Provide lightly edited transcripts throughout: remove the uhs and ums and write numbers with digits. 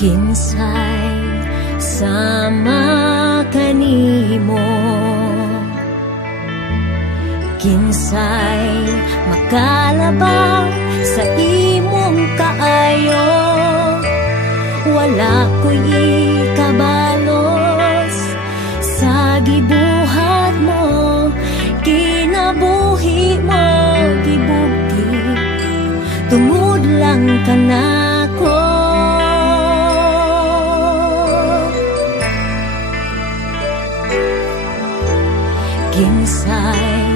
Kinsay sama kanimo, kinsay makalabaw sa imong kaayo. Wala ko'y ikabalos sa gibuhat mo, kinabuhi mo gibugti, tungod lang kanako. Kinsay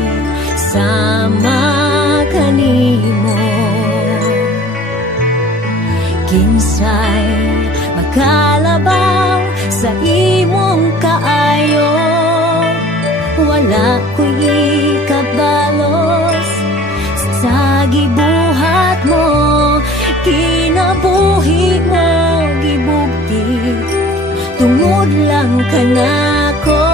sama kanimo, kinsay makalabaw sa imong kaayo. Wala ko'y ikabalos sa gibuhat mo, kinabuhi mo gibugti, tungod lang kanako.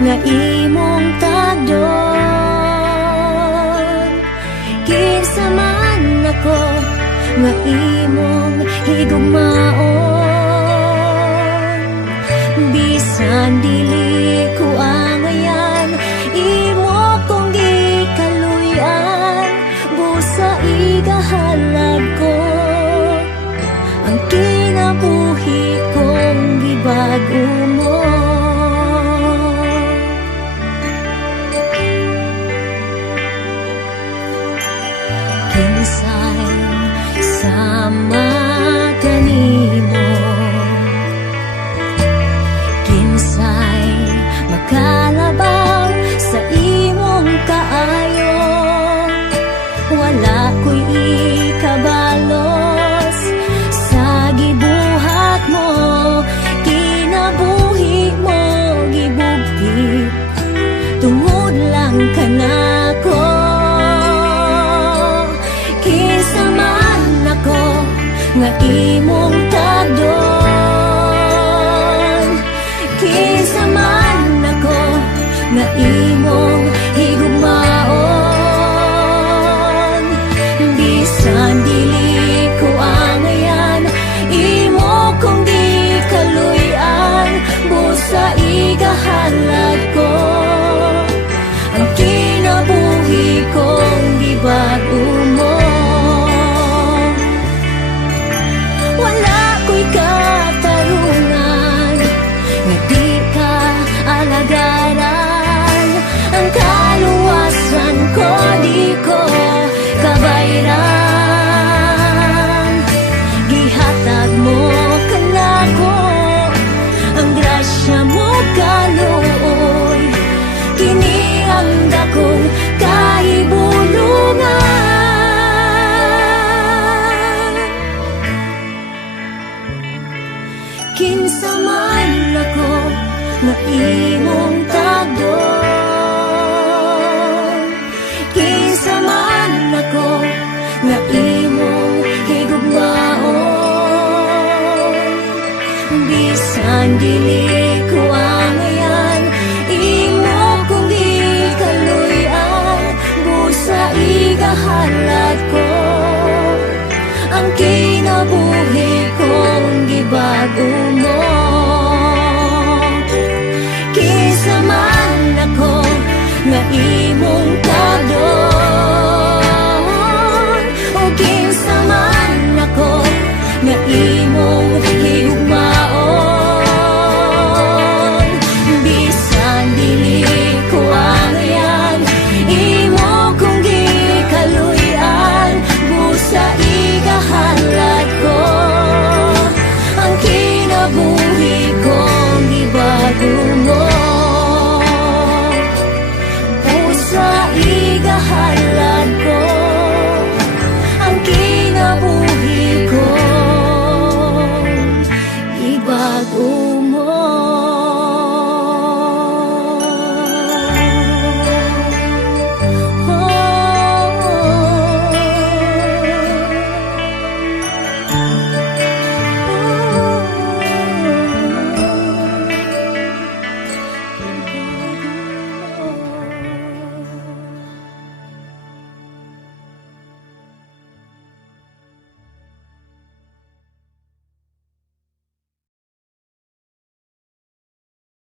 Nga imong tagdon, kinsa man ako nga imong higugmaon. Bisan dili ko angayan, imo kong gikaluyan, busa igahalad ko ang kinabuhi kong gibago mo. Kinsay sama kanimo, kinsay makalabaw sa imong kaayo. Wala ko'y ikabalos sa gibuhat mo, kinabuhi mo gibugti, tungod lang kanako. Nga imong tagdon, kinsa man ako nga imong higugmaon. Bisan dili ko angayan, imo kong gikaluyan, busa igahalad ko ang kinabuhi kong gibago mo. Ang kaluwasan ko di ko kabayran, gihatag mo kanako ang grasya mo kaluoy, kini ang dakong kahibulungan. Kinsa man ako nga imong tagdon, kinsa man ako nga imong higugmaon. Bisan dili ko angayan, imo kong gikaluyan, busa igahalad ko ang kinabuhi kong gibago mo. Kinsa man ako nga